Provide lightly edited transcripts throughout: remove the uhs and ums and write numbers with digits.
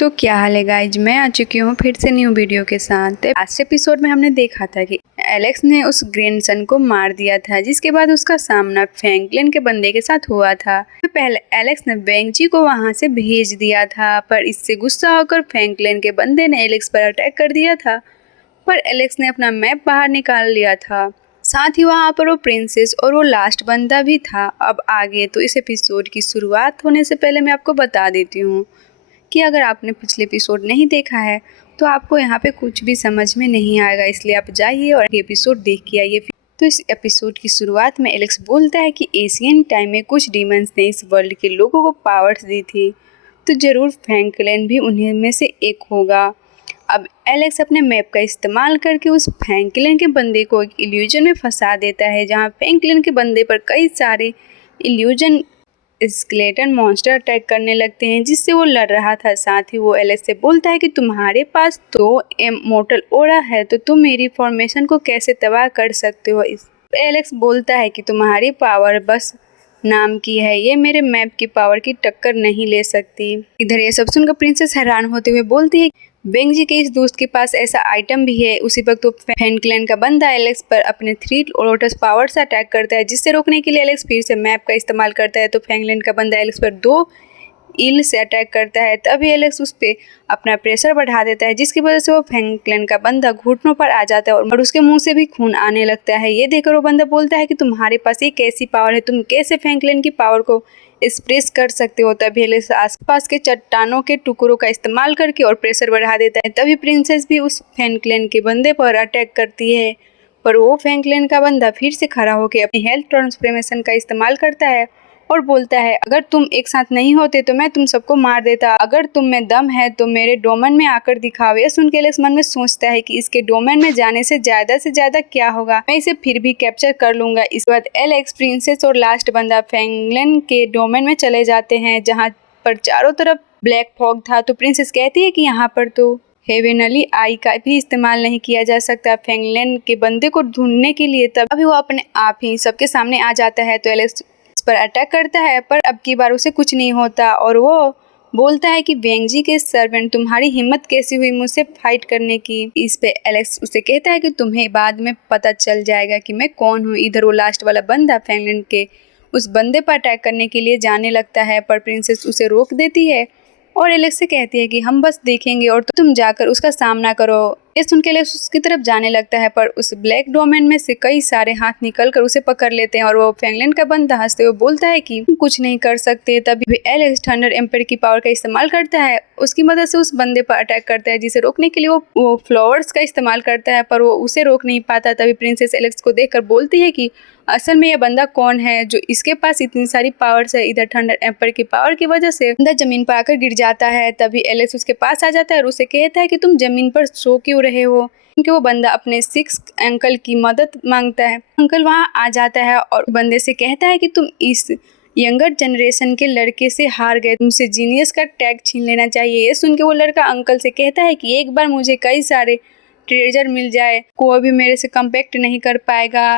तो क्या हाल है गाइज, मैं आ चुकी हूँ फिर से न्यू वीडियो के साथ। लास्ट एपिसोड में हमने देखा था कि एलेक्स ने उस ग्रैंडसन को मार दिया था, जिसके बाद उसका सामना फ्रैंकलिन के बंदे के साथ हुआ था। तो पहले एलेक्स ने बेंजी को वहां से भेज दिया था, पर इससे गुस्सा होकर फ्रैंकलिन के बंदे ने एलेक्स पर अटैक कर दिया था। पर एलेक्स ने अपना मैप बाहर निकाल लिया था, साथ ही वहाँ पर वो प्रिंसेस और वो लास्ट बंदा भी था। अब आगे तो इस एपिसोड की शुरुआत होने से पहले मैं आपको बता देती हूँ कि अगर आपने पिछले एपिसोड नहीं देखा है तो आपको यहाँ पे कुछ भी समझ में नहीं आएगा, इसलिए आप जाइए और एपिसोड देख के आइए। तो इस एपिसोड की शुरुआत में एलेक्स बोलता है कि एशियन टाइम में कुछ डीमंस ने इस वर्ल्ड के लोगों को पावर्स दी थी, तो ज़रूर फ्रैंकलिन भी उन्हीं में से एक होगा। अब एलेक्स अपने मैप का इस्तेमाल करके उस फ्रैंकलिन के बंदे को एक इल्यूजन में फंसा देता है, जहाँ फ्रैंकलिन के बंदे पर कई सारे इल्यूजन स्केलेटन मॉन्स्टर अटैक करने लगते हैं, जिससे वो लड़ रहा था। साथ ही वो एलेक्स से बोलता है कि तुम्हारे पास तो इमॉर्टल ऑरा है, तो तुम मेरी फॉर्मेशन को कैसे तबाह कर सकते हो। इस एलेक्स बोलता है कि तुम्हारी पावर बस नाम की है, ये मेरे मैप की पावर की टक्कर नहीं ले सकती। इधर ये सब सुनकर प्रिंसेस हैरान होते हुए बोलती है बेंजी के इस दोस्त के पास ऐसा आइटम भी है। उसी वक्त तो फ्रैंकलिन का बंदा एलेक्स पर अपने 3 लोटस पावर से अटैक करता है, जिससे रोकने के लिए एलेक्स फिर से मैप का इस्तेमाल करता है। तो फ्रैंकलिन का बंदा एलेक्स पर 2 ईल से अटैक करता है, तभी एलेक्स उस पर अपना प्रेशर बढ़ा देता है, जिसकी वजह से वो फ्रैंकलिन का बंदा घुटनों पर आ जाता है और उसके मुंह से भी खून आने लगता है। ये देखकर वो बंदा बोलता है कि तुम्हारे पास एक ऐसी पावर है, तुम कैसे फ्रैंकलिन की पावर को एक्सप्रेस कर सकते हो। तभी एलेक्स आसपास के चट्टानों के टुकड़ों का इस्तेमाल करके और प्रेशर बढ़ा देता है। तभी प्रिंसेस भी उस फ्रैंकलिन के बंदे पर अटैक करती है, पर वो फ्रैंकलिन का बंदा फिर से खड़ा होकर अपनी हेल्थ ट्रांसफॉर्मेशन का इस्तेमाल करता है और बोलता है अगर तुम एक साथ नहीं होते तो मैं तुम सबको मार देता। अगर तुम में दम है तो मेरे डोमेन में आकर दिखाओ। ये सुन के एलेक्स मन में सोचता है कि इसके डोमेन में जाने से ज्यादा क्या होगा, मैं इसे फिर भी कैप्चर कर लूंगा। इस बाद एलेक्स, प्रिंसेस और लास्ट बंदा फ्रैंकलिन के डोमेन में चले जाते हैं, जहाँ पर चारों तरफ ब्लैक फॉग था। तो प्रिंसेस कहती है कि यहाँ पर तो हेवेनली आई का भी इस्तेमाल नहीं किया जा सकता फ्रैंकलिन के बंदे को ढूंढने के लिए। तभी वो अपने आप ही सबके सामने आ जाता है। तो एलेक्स पर अटैक करता है, पर अब की बार उसे कुछ नहीं होता और वो बोलता है कि बेंजी के सर्वेंट, तुम्हारी हिम्मत कैसी हुई मुझसे फाइट करने की। इस पे एलेक्स उसे कहता है कि तुम्हें बाद में पता चल जाएगा कि मैं कौन हूँ। इधर वो लास्ट वाला बंदा फ्रैंकलिन के उस बंदे पर अटैक करने के लिए जाने लगता है, पर प्रिंसेस उसे रोक देती है और एलेक्स से कहती है कि हम बस देखेंगे और तुम जाकर उसका सामना करो। ये सुन के एलेक्स उसकी तरफ जाने लगता है, पर उस ब्लैक डोमेन में से कई सारे हाथ निकलकर उसे पकड़ लेते हैं और वो फ्रैंकलिन का बंदा हंसते हुए बोलता है कि तुम कुछ नहीं कर सकते। तभी एलेक्स थंडर एम्पायर की पावर का इस्तेमाल करता है, उसकी मदद से उस बंदे पर अटैक करता है, जिसे रोकने के लिए वो फ्लावर्स का इस्तेमाल करता है, पर वो उसे रोक नहीं पाता। तभी प्रिंसेस एलेक्स को देखकर बोलती है कि असल में यह बंदा कौन है जो इसके पास इतनी सारी पावर्स है। इधर थंडर एम्पायर की पावर की वजह से बंदा जमीन पर आकर गिर जाता है। तभी एलेक्स उसके पास आ जाता है और उसे कहता है कि तुम जमीन पर सो क्यों रहे हो, क्योंकि वो बंदा अपने 6 अंकल की मदद मांगता है। अंकल वहां आ जाता है और बंदे से कहता है कि तुम इस यंगर जनरेशन के लड़के से हार गए, तुमसे जीनियस का टैग छीन लेना चाहिए। ये सुन के वो लड़का अंकल से कहता है कि एक बार मुझे कई सारे ट्रेजर मिल जाए, कोई भी मेरे से कम्पेक्ट नहीं कर पाएगा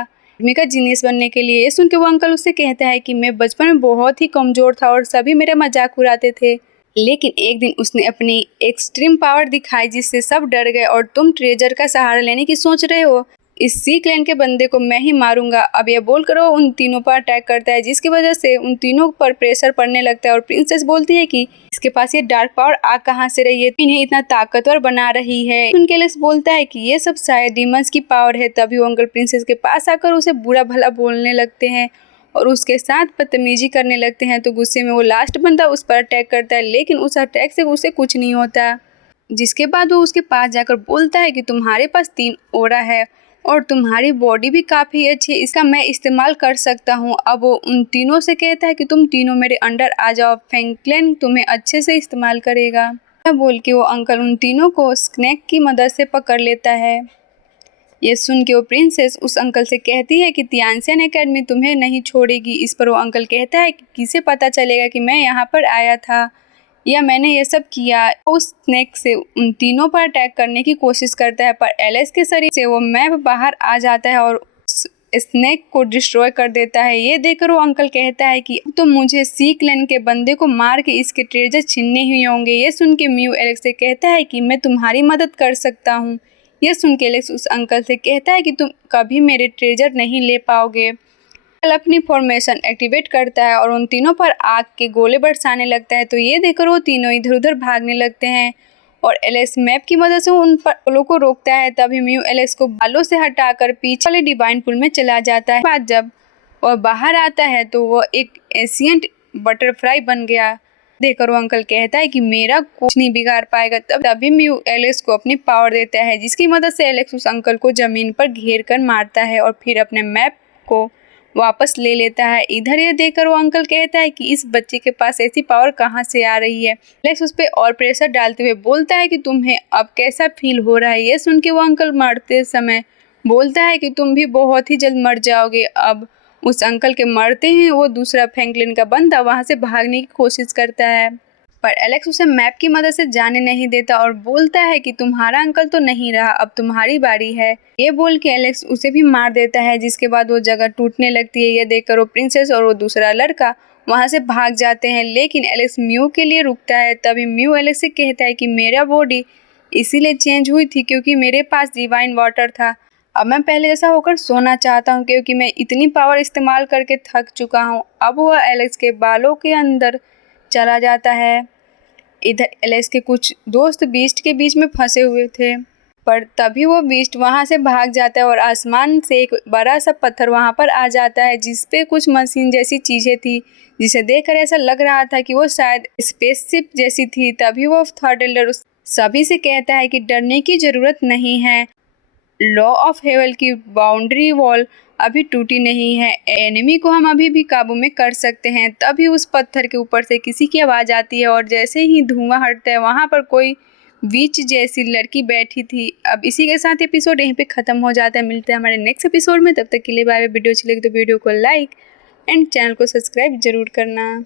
आदमी का जीनियस बनने के लिए। ये सुन के वो अंकल उससे कहता है कि मैं बचपन में बहुत ही कमजोर था और सभी मेरा मजाक उड़ाते थे, लेकिन एक दिन उसने अपनी एक्सट्रीम पावर दिखाई, जिससे सब डर गए और तुम ट्रेजर का सहारा लेने की सोच रहे हो। इस सी क्लैन के बंदे को मैं ही मारूंगा। अब यह बोलकर वो उन तीनों पर अटैक करता है, जिसकी वजह से उन तीनों पर प्रेशर पड़ने लगता है और प्रिंसेस बोलती है कि इसके पास ये डार्क पावर आ कहां से रही है, इन्हें इतना ताकतवर बना रही है। उनके एलेक्स बोलता है कि ये सब शायद डीमंस की पावर है। तभी वो अंकल प्रिंसेस के पास आकर उसे बुरा भला बोलने लगते हैं और उसके साथ बदतमीजी करने लगते हैं। तो गुस्से में वो लास्ट बंदा उस पर अटैक करता है, लेकिन उस अटैक से उसे कुछ नहीं होता। जिसके बाद वो उसके पास जाकर बोलता है कि तुम्हारे पास 3 ओरा है और तुम्हारी बॉडी भी काफ़ी अच्छी है, इसका मैं इस्तेमाल कर सकता हूँ। अब वो उन तीनों से कहता है कि तुम तीनों मेरे अंडर आ जाओ, फ्रैंकलिन तुम्हें अच्छे से इस्तेमाल करेगा। बोल के वो अंकल उन तीनों को स्नेक की मदद से पकड़ लेता है। ये सुन के वो प्रिंसेस उस अंकल से कहती है कि तियानसियन एकेडमी तुम्हें नहीं छोड़ेगी। इस पर वो अंकल कहता है कि किसे पता चलेगा कि मैं यहाँ पर आया था या मैंने ये सब किया। उस स्नेक से उन तीनों पर अटैक करने की कोशिश करता है, पर एलेक्स के शरीर से वो मैप बाहर आ जाता है और उस स्नेक को डिस्ट्रॉय कर देता है। ये देखकर वो अंकल कहता है कि तो मुझे सी क्लैन के बंदे को मार के इसके ट्रेजर छीनने ही होंगे। ये सुन के म्यू एलेक्स से कहता है कि मैं तुम्हारी मदद कर सकता हूँ। यह सुन के एलेक्स उस अंकल से कहता है कि तुम कभी मेरे ट्रेजर नहीं ले पाओगे। अंकल अपनी फॉर्मेशन एक्टिवेट करता है और उन तीनों पर आग के गोले बरसाने लगता है। तो ये देखकर वो तीनों इधर उधर भागने लगते हैं और एलेक्स मैप की मदद से उन गोलों को रोकता है। तभी म्यू एलेक्स को बालों से हटाकर पीछे वाले डिवाइन पूल में चला जाता है। बाद जब वह बाहर आता है तो वह एक एशियंट बटरफ्लाई बन गया। देखकर वो अंकल कहता है कि मेरा कुछ नहीं बिगाड़ पाएगा। तभी म्यू एलेक्स को अपनी पावर देता है, जिसकी मदद से एलेक्स उस अंकल को जमीन पर घेर कर मारता है और फिर अपने मैप को वापस ले लेता है। इधर ये देखकर वो अंकल कहता है कि इस बच्चे के पास ऐसी पावर कहाँ से आ रही है। एलेक्स उस पर और प्रेशर डालते हुए बोलता है कि तुम्हें अब कैसा फील हो रहा है। ये सुन के वो अंकल मरते समय बोलता है कि तुम भी बहुत ही जल्द मर जाओगे। अब उस अंकल के मरते ही वो दूसरा फ्रैंकलिन का बंदा वहाँ से भागने की कोशिश करता है, पर एलेक्स उसे मैप की मदद से जाने नहीं देता और बोलता है कि तुम्हारा अंकल तो नहीं रहा, अब तुम्हारी बारी है। ये बोल के एलेक्स उसे भी मार देता है, जिसके बाद वो जगह टूटने लगती है। ये देखकर वो प्रिंसेस और वो दूसरा लड़का वहाँ से भाग जाते हैं, लेकिन एलेक्स म्यू के लिए रुकता है। तभी म्यू एलेक्स से कहता है कि मेरा बॉडी इसीलिए चेंज हुई थी क्योंकि मेरे पास डिवाइन वाटर था। अब मैं पहले जैसा होकर सोना चाहता हूँ क्योंकि मैं इतनी पावर इस्तेमाल करके थक चुका हूँ। अब वह एलेक्स के बालों के अंदर चला जाता है। इधर एलेक्स के कुछ दोस्त बीस्ट के बीच में फंसे हुए थे, पर तभी वो बीस्ट वहाँ से भाग जाता है और आसमान से एक बड़ा सा पत्थर वहाँ पर आ जाता है, जिस पे कुछ मशीन जैसी चीज़ें थी, जिसे देखकर ऐसा लग रहा था कि वो शायद स्पेसशिप जैसी थी। तभी वो थर्ड एल्डर उस सभी से कहता है कि डरने की ज़रूरत नहीं है, लॉ ऑफ हेवल की बाउंड्री वॉल अभी टूटी नहीं है, एनिमी को हम अभी भी काबू में कर सकते हैं। तभी उस पत्थर के ऊपर से किसी की आवाज़ आती है और जैसे ही धुआं हटता है वहाँ पर कोई विच जैसी लड़की बैठी थी। अब इसी के साथ एपिसोड यहीं पे ख़त्म हो जाता है। मिलते हैं हमारे नेक्स्ट एपिसोड में, तब तक के लिए बाय बाय। वीडियो अच्छी लगी तो वीडियो को लाइक एंड चैनल को सब्सक्राइब जरूर करना।